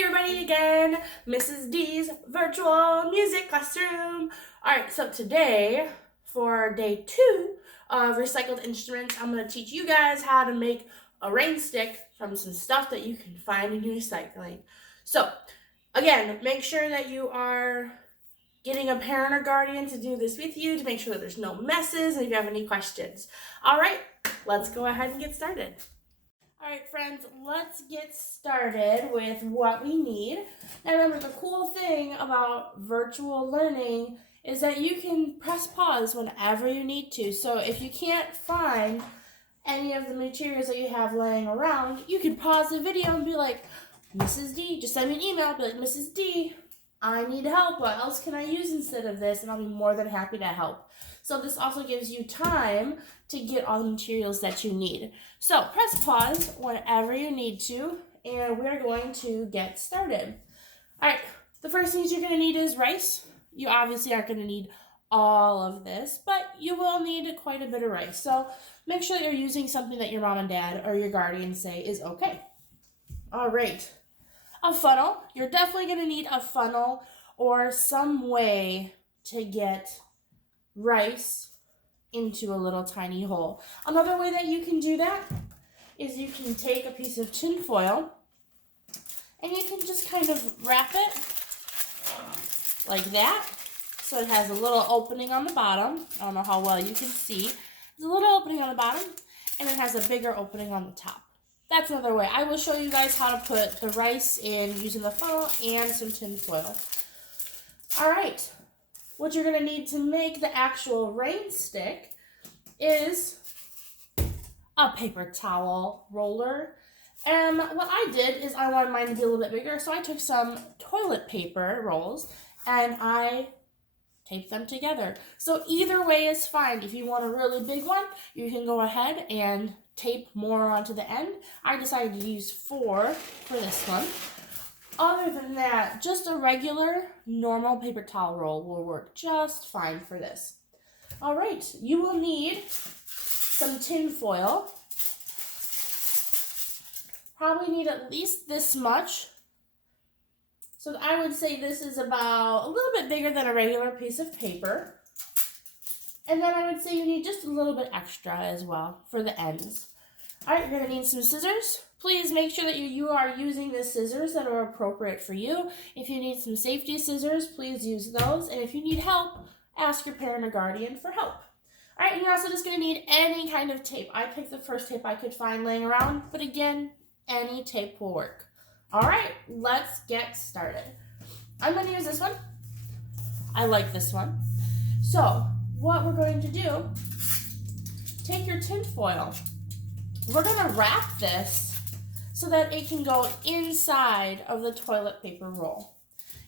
Hey everybody again, Mrs. D's virtual music classroom. Alright, so today for day 2 of recycled instruments, I'm going to teach you guys how to make a rain stick from some stuff that you can find in recycling. So again, make sure that you are getting a parent or guardian to do this with you to make sure that there's no messes and if you have any questions. Alright, let's go ahead and get started. Alright friends, let's get started with what we need. Now remember, the cool thing about virtual learning is that you can press pause whenever you need to. So if you can't find any of the materials that you have laying around, you can pause the video and be like, Mrs. D, just send me an email, be like, Mrs. D, I need help. What else can I use instead of this? And I'll be more than happy to help. So this also gives you time to get all the materials that you need. So press pause whenever you need to, and we're going to get started. All right, the first things you're going to need is rice. You obviously aren't going to need all of this, but you will need quite a bit of rice. So make sure that you're using something that your mom and dad or your guardian say is okay. All right, a funnel. You're definitely going to need a funnel or some way to get rice into a little tiny hole. Another way that you can do that is you can take a piece of tin foil and you can just kind of wrap it like that so it has a little opening on the bottom. I don't know how well you can see. There's a little opening on the bottom and it has a bigger opening on the top. That's another way. I will show you guys how to put the rice in using the funnel and some tin foil. All right. What you're going to need to make the actual rain stick is a paper towel roller. And what I did is I wanted mine to be a little bit bigger, so I took some toilet paper rolls and I taped them together. So either way is fine. If you want a really big one, you can go ahead and tape more onto the end. I decided to use 4 for this one. Other than that, just a regular, normal paper towel roll will work just fine for this. All right, you will need some tin foil. Probably need at least this much. So I would say this is about a little bit bigger than a regular piece of paper. And then I would say you need just a little bit extra as well for the ends. All right, you're going to need some scissors. Please make sure that you are using the scissors that are appropriate for you. If you need some safety scissors, please use those. And if you need help, ask your parent or guardian for help. All right, and you're also just going to need any kind of tape. I picked the first tape I could find laying around, but again, any tape will work. All right, let's get started. I'm going to use this one. I like this one. So what we're going to do, take your tin foil. We're going to wrap this so that it can go inside of the toilet paper roll.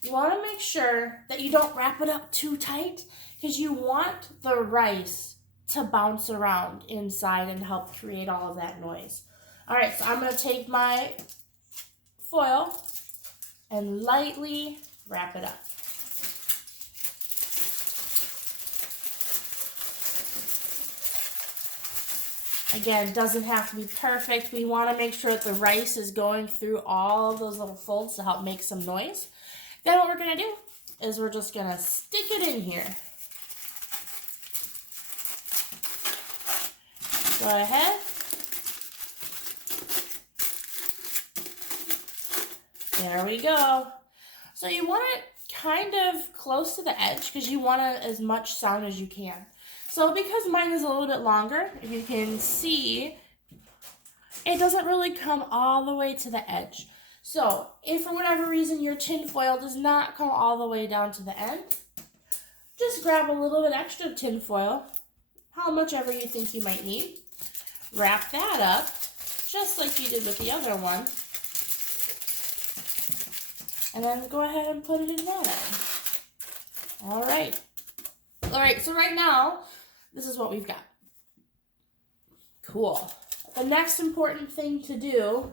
You want to make sure that you don't wrap it up too tight because you want the rice to bounce around inside and help create all of that noise. All right, so I'm going to take my foil and lightly wrap it up. Again, it doesn't have to be perfect. We want to make sure that the rice is going through all of those little folds to help make some noise. Then what we're going to do is we're just going to stick it in here. Go ahead. There we go. So you want it kind of close to the edge because you want as much sound as you can. So because mine is a little bit longer, if you can see, it doesn't really come all the way to the edge. So if for whatever reason your tin foil does not come all the way down to the end, just grab a little bit extra tin foil, how much ever you think you might need. Wrap that up, just like you did with the other one. And then go ahead and put it in that end. All right. All right, so right now, this is what we've got. Cool. The next important thing to do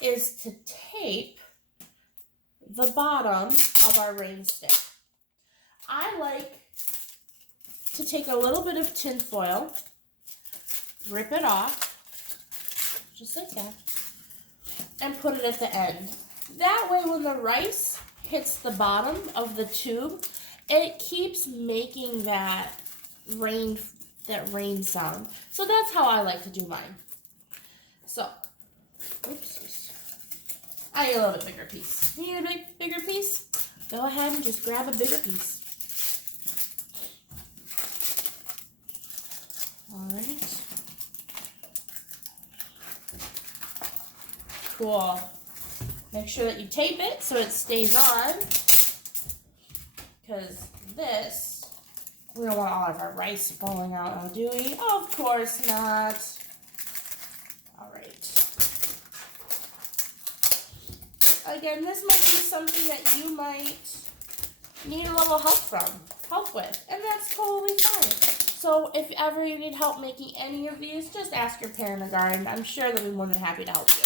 is to tape the bottom of our rain stick. I like to take a little bit of tin foil, rip it off, just like that, and put it at the end. That way when the rice hits the bottom of the tube, it keeps making that rain sound. So that's how I like to do mine. So, oops, I need a little bit bigger piece. You need a bigger piece? Go ahead and just grab a bigger piece. All right. Cool. Make sure that you tape it so it stays on, because this, we don't want all of our rice falling out now, do we? Of course not. All right. Again, this might be something that you might need a little help with, and that's totally fine. So if ever you need help making any of these, just ask your parent or guardian. I'm sure they'll be more than happy to help you.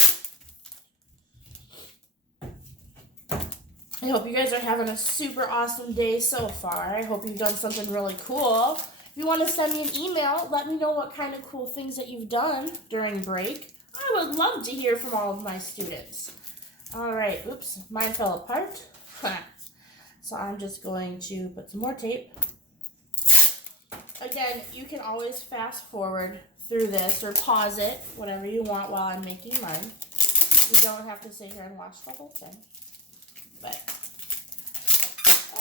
I hope you guys are having a super awesome day so far. I hope you've done something really cool. If you want to send me an email, let me know what kind of cool things that you've done during break. I would love to hear from all of my students. All right, oops, mine fell apart. So I'm just going to put some more tape. Again, you can always fast forward through this or pause it, whatever you want while I'm making mine. You don't have to sit here and watch the whole thing. But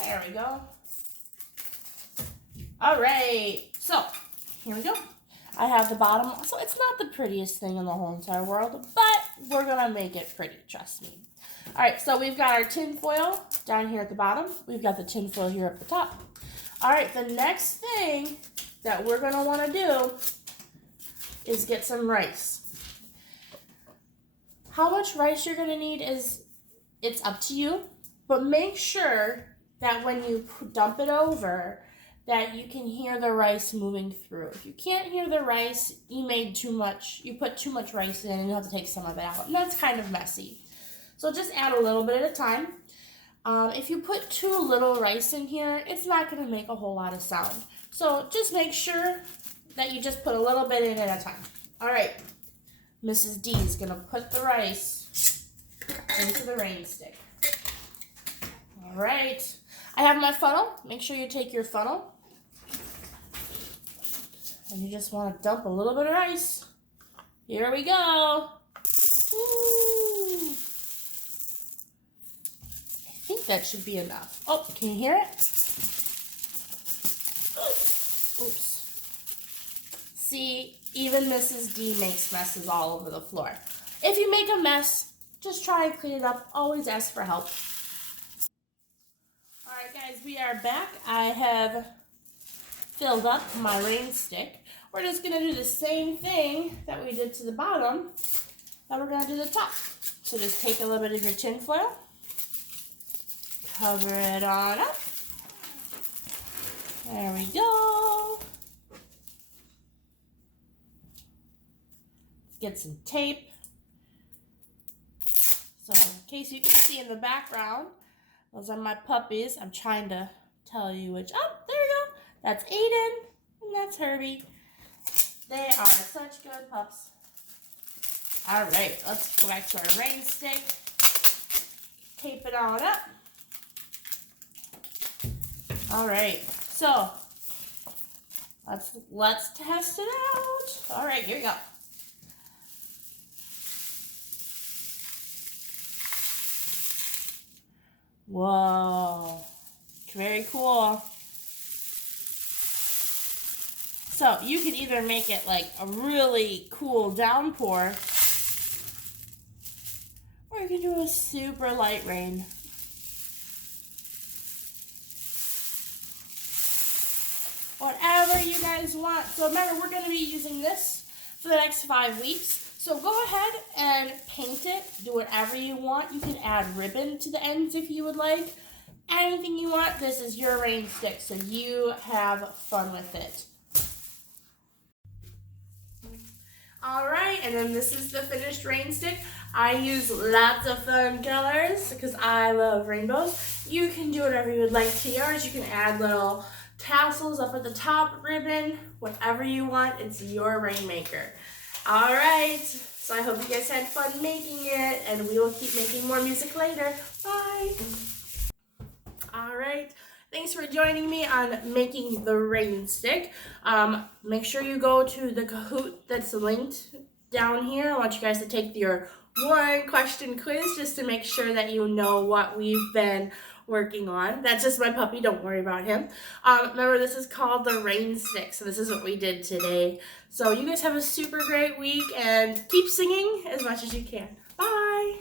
there we go. All right, so here we go. I have the bottom, so it's not the prettiest thing in the whole entire world, but we're gonna make it pretty, trust me. All right, so we've got our tin foil down here at the bottom. We've got the tin foil here at the top. All right, the next thing that we're gonna wanna do is get some rice. How much rice you're gonna need it's up to you, but make sure that when you dump it over, that you can hear the rice moving through. If you can't hear the rice, you put too much rice in and you have to take some of it out, and that's kind of messy. So just add a little bit at a time. If you put too little rice in here, it's not gonna make a whole lot of sound. So just make sure that you just put a little bit in at a time. All right, Mrs. D is gonna put the rice into the rain stick. All right, I have my funnel. Make sure you take your funnel. And you just want to dump a little bit of rice. Here we go. Woo. I think that should be enough. Oh, can you hear it? Oops. See, even Mrs. D makes messes all over the floor. If you make a mess, just try and clean it up. Always ask for help. All right, guys, we are back. I have filled up my rain stick. We're just going to do the same thing that we did to the bottom that we're going to do the top. So just take a little bit of your tin foil, cover it on up. There we go. Let's get some tape. So in case you can see in the background, those are my puppies. I'm trying to tell you which. Oh, there we go. That's Aiden, and that's Herbie. They are such good pups. All right, let's go back to our rain stick. Tape it on up. All right, so let's test it out. All right, here we go. Whoa, very cool. So you can either make it like a really cool downpour, or you can do a super light rain. Whatever you guys want. So remember, we're going to be using this for the next 5 weeks. So go ahead and paint it. Do whatever you want. You can add ribbon to the ends if you would like. Anything you want. This is your rain stick, so you have fun with it. Alright, and then this is the finished rain stick. I use lots of fun colors because I love rainbows. You can do whatever you would like to yours. You can add little tassels up at the top, ribbon, whatever you want. It's your rainmaker. Alright, So I hope you guys had fun making it, and we will keep making more music later. Bye! Alright, thanks for joining me on making the rain stick. Make sure you go to the Kahoot that's linked down here. I want you guys to take your 1-question quiz just to make sure that you know what we've been working on. That's just my puppy, don't worry about him. Remember, this is called the rain stick, so this is what we did today. So you guys have a super great week, and keep singing as much as you can. Bye!